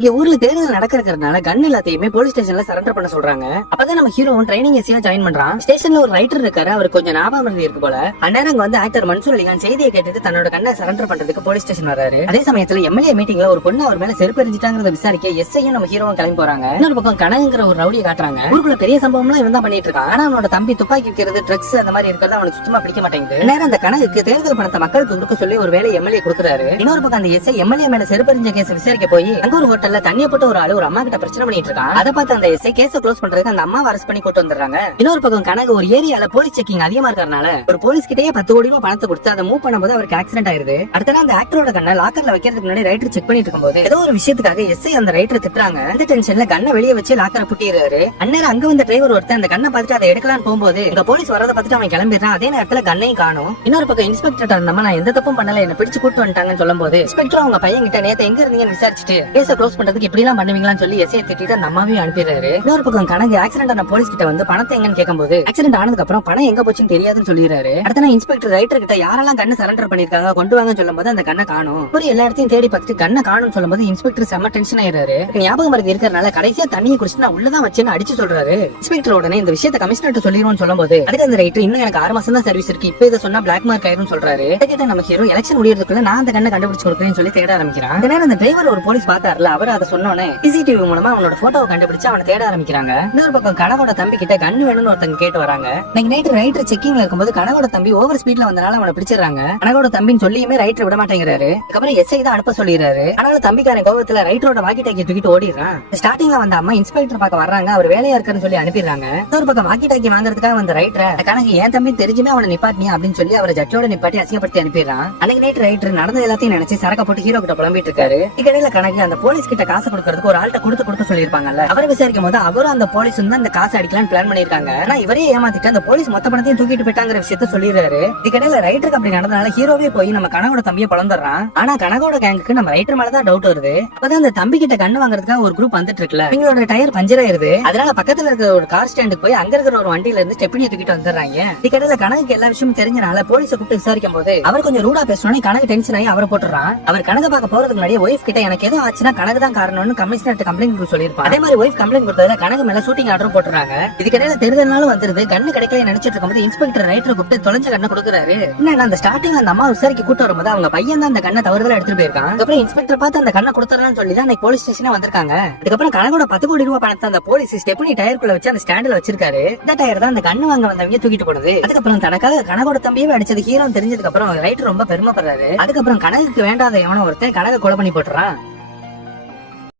இங்க ஊர்ல தேர்தல் நடக்கிறதுனால கன் எல்லாத்தையுமே போலீஸ் ஸ்டேஷன்ல சரண்டர் பண்ண சொல்றாங்க. அப்பதான் நம்ம ஹீரோ ட்ரைனிங் ஏசியா ஜாயின் பண்றான். ஸ்டேஷன்ல ஒரு ரைட்டர் இருக்காரு, அவர் கொஞ்சம் ஞாபகம் இருக்கு போல. அந்நேரம் அங்க வந்து ஆக்டர் மன்சூர் அலிகான் செய்தியை கேட்டுட்டு தன்னோட கண்ணை சரண்டர் பண்றதுக்கு போலீஸ் ஸ்டேஷன் வராரு. அதே சமயத்துல எம்எல்ஏ மீட்டிங்ல ஒரு பொண்ணு அவர் மேல செருப்பு எறிஞ்சிட்டாங்கிறத விசாரிக்க எஸ்ஐயும் நம்ம ஹீரோவும் கிளம்பி போறாங்க. இன்னொரு பக்கம் கனகுங்கிற ஒரு ரவுடியை காட்டுறாங்க. ஊருக்குள்ள பெரிய சம்பவம் எல்லாம் இவன் தான் பண்ணிட்டு இருக்கான். ஆனா அவனோட தம்பி துப்பாக்கி விற்கிறது, ட்ரக்ஸ் அந்த மாதிரி இருக்கிறது அவனுக்கு சுத்தமா பிடிக்க மாட்டேங்குது. நேரம் அந்த கனகுக்கு தேர்தல் பணத்தை மக்களுக்கு கொடுக்க சொல்லி ஒரு வேலை எம்எல்ஏ கொடுக்குறாரு. இன்னொரு பக்கம் அந்த எஸ்ஐ எம்எல்ஏ மேல செருப்பு எறிஞ்ச கேஸ் விசாரிக்க போய் அங்க ஒரு ஹோட்டல்ல தண்ணியை போட்டு ஒரு அம்மா கிட்ட பிரச்சனை பண்ணிட்டு இருக்கான். அதை பார்த்து அந்த எஸ்ஐ கேஸ க்ளோஸ் பண்றதுக்கு அந்த அம்மா அரெஸ்ட் பண்ணி கூட்டு வந்துடுறாங்க. இன்னொரு பக்கம் கனகு ஒரு ஏரியால போலீஸ் செக்கிங் அதிகமா இருக்கறனால ஒரு போலீஸ் கிட்டயே 10 கோடி ரூபாய் பணத்தை கொடுத்து அதை மூவ் பண்ணும்போது அவருக்கு ஆக்சிடென்ட் ஆயிருது. அடுத்த அந்த ஆக்டரோட கண்ணை லாக்கர்ல வைக்கிறதுக்கு முன்னாடி ரைட்டர் செக் பண்ணிட்டு இருக்கும்போது ஏதோ ஒரு விஷயத்துக்காக எஸ்ஐ அந்த ரைட்டரை திட்டுறாங்க. இந்த டென்ஷன்ல கண்ணை வெளியே வச்சு லாக்கரை புட்டிடுறாரு. அந்நேரம் அங்க வந்த டிரைவர் ஒருத்தர் அந்த கண்ணை பார்த்துட்டு அதை எடுக்கலான்னு போகும்போது இந்த போலீஸ் வரதை பார்த்துட்டு அவன் கிளம்பிடுறான். அதே நேரத்துல கண்ணையும் காணும். இன்னொரு பக்கம் இன்ஸ்பெக்டர் அந்த நான் எந்த தப்பும் பண்ணல, என்ன பிடிச்சு கூட்டு வந்துட்டாங்கன்னு சொல்லும் போது இன்ஸ்பெக்டர் அவங்க பையன் கிட்ட நேத்து எங்க இருந்தீங்கன்னு விசாரிச்சுட்டு கேஸ க்ளோஸ் பண்றதுக்கு இப்படி எல்லாம் பண்ணுவீங்களான்னு சொல்லி எஸ்ஐ திட்டிட்டு அந்த அம்மாவையும் அனுப்பிடுறாரு. இன்னொரு பக்கம் கனகு ஆக்சிடென்ட் ஆன போலீஸ் கிட்ட வந்து பணத்தை எங்கன்னு கேட்கும்போது ஆக்சிடென்ட் ஆனதுக்கு அப்புறம் பணம் எங்க போச்சுன்னு தெரியாதுன்னு சொல்லிடுறாரு. அடுத்த இன்ஸ்பெக்டர் ரைட்டர் கிட்ட யாரெல்லாம் கண்ணை சரண்டர் பண்ணிருக்காங்க கொண்டு வாங்கன்னு சொல்லும் போது அந்த கண்ணை காணும். ஒரு எல்லா இடத்தையும் தேடி பார்த்துட்டு கண்ணை காணும் சொல்லும் போது இன்ஸ்பெக்டர் செம்ம டென்ஷன் ஆயிடுறாரு. ஞாபகம் மருந்து இருக்கிறனால கடைசியா தண்ணியை குடிச்சு நான் உள்ளதான் வச்சேன்னு அடிச்சு சொல்றாரு. இன்ஸ்பெக்டர் உடனே இந்த விஷயத்தை கமிஷனர் சொல்லிடுவோம்னு சொல்லும் போது அதுக்கு அந்த ரைட்டர் இன்னும் எனக்கு 6 மாசம் தான் சர்வீஸ் இருக்கு, இப்ப இதை சொன்னா பிளாக் மார்க் ஆயிரும் சொல்றாரு. கிட்ட நம்ம ஹீரோ எலெக்ஷன் முடியறதுக்குள்ள நான் அந்த கண்ணை கண்டுபிடிச்சு கொடுக்குறேன்னு சொல்லி தேட ஆரம்பிக்கிறான். அந்த நேரம் அந்த டிரைவர் ஒரு போலீஸ் பார்த்தாருல, அவர் அதை சொன்னோன்னே சிசிடிவி மூலமா அவனோட போட்டோவை கண்டுபிடிச்சு அவனை தேட ஆரம்பிக்கிறாங்க. இன்னொரு பக்கம் கனகோட தம்பி கிட்ட கண்ணு வேணும்னு ஒருத்தங்க கேட்டு வராங்க. இன்னைக்கு நைட் ரைட்டர் செக்கிங்ல இருக்கும்போது கனகோட தம்பி ஓவர் ஸ்பீட்ல வந்தனால அவனை பிடிச்சிடறாங்க. கனகோட தம்பின்னு சொல்லியுமே ரைட்டர் விட மாட்டேங்கிறாரு. அதுக்கப்புறம் எஸ்ஐ தான் அனுப்ப சொல்லிடுறாரு. அதனால தம்பிக்காரன் கோபத்துல ரைட்டரோட வாக்கி டாக்கி தூக்கிட்டு ஓடிடுறான். ஸ்டார்டிங்ல வந்த அம்மா இன்ஸ்பெக்டர் பார்க்க வர்றாங்க, அவர் வேலையா இருக்காருன்னு சொல்லி அனுப்பிடுறாங்க. இன்னொரு பக்கம் வாக்கி டாக்கி வாங்குறதுக்காக வந்த ரைட்டர் கணக்கு என் தம்பி தெரிஞ்சுமே அவனை நிப்பாட்டினி அப்படின்னு சொல்லி அவரை ஜட்ஜோட நிப்பாட்டி அசிங்கப்படுத்தி அனுப்பிடுறான். அன்னைக்கு நைட் ரைட்டர் நடந்த எல்லாத்தையும் நினைச்சு சரக்க போட்டு ஹீரோ கிட்ட புலம்பிட்டு இருக்காரு. இடையில கணக்கு அந்த போலீஸ் கிட்ட காசு கொடுக்கறதுக்கு ஒரு ஆள்கிட்ட கொடுத்து சொல்லிருப்பாங்கல்ல, அவரை விசாரிக்கும் போது அவரும் அந்த போலீஸ் வந்து அந்த காசு அடிக்கலாம்னு பிளான் பண்ணிருக்காங்க. ஆனா இவரே ஏமாத்திட்டு அந்த போலீஸ் மொத்த பணத்தையும் தூக்கிட்டு போயிட்டாங்கிற விஷயத்த சொல்லிடுறாரு. இதுக்கிடையில ரைட்டருக்கு அப்படி நடந்தனால ஹீரோவே போய் நம்ம கனகோட தம்பியை பழந்துடுறான். ஆனா கனகோட கேங்குக்கு நம்ம ரைட்டர் மேலதான் டவுட் வருது. அப்பதான் அந்த தம்பி கிட்ட கண்ணு வாங்குறதுக்காக ஒரு குரூப் வந்துட்டு இருக்குல்ல, இவங்களோட டயர் பஞ்சர் ஆயிருது. அதனால பக்கத்துல இருக்கிற ஒரு கார் ஸ்டாண்டுக்கு போய் அங்க இருக்கிற ஒரு வண்டியில இருந்து ஸ்டெப்னியை தூக்கிட்டு வந்துடுறாங்க. இதுக்கிடையில கனகுக்கு எல்லா விஷயமும் தெரிஞ்சனால போலீஸை கூப்பிட்டு விசாரிக்கும் போது அவர் கொஞ்சம் ரூடா பேசணும்னு கனகு டென்ஷன் ஆகி அவரை போட்டுறான். அவர் கனக பார்க்க போறதுக்கு முன்னாடி ஒய்ஃப் கிட்ட எனக்கு ஏதோ ஆச்சுன்னா கனகு தான் காரணம்னு கமிஷனர் கம்ப்ளைண்ட் சொல்லிருப்பான். அதே மாதிரி ஒய்ஃப் கம்ப்ளைண்ட் கொடுத்ததுல கனகு மேல ஷூட்டிங் ஆர்டர் போட்டுறாங்க. இதுக்கிடையில தேர்தல்னாலும் வந்துருது. கண்ணு கிடைக்கல நினைச்சிட்டு இருக்கும்போது இன்ஸ்பெக்டர் ரைட்டர் கூப்பிட்டு தொலைஞ்ச கண்ணை கொடுக்குறாரு. என்ன அந்த ஸ்டார்டிங் அந்த அம்மா விசாரிக்க கூட்டு வரும்போது அவங்க பையன் தான் அந்த கண்ணை தவறுதலா எடுத்துட்டு போயிருக்கான். அதுக்கப்புறம் இன்ஸ்பெக்டர் பார்த்து அந்த கண்ணை கொடுத்துறான்னு சொல்லி தான் போலீஸ் ஸ்டேஷனே வந்திருக்காங்க. அதுக்கப்புறம் கனகோட 10 கோடி ரூபாய் பணத்தை அந்த போலீஸ் ஸ்டெப்னி டயருக்குள்ள வச்சு அந்த ஸ்டாண்ட்ல வச்சிருக்காரு. இந்த டயர் தான் அந்த கண்ணு வாங்க வந்தவங்க தூக்கிட்டு போனது. அதுக்கப்புறம் தனக்காக கனகோட தம்பியே அடிச்சது ஹீரோ தெரிஞ்சதுக்கு அப்புறம் ரைட்டர் ரொம்ப பெருமைப்படுறாரு. அதுக்கப்புறம் கனகுக்கு வேண்டாத எவனோ ஒருத்தன் கனக கொலை பண்ணி போட்டுறான்.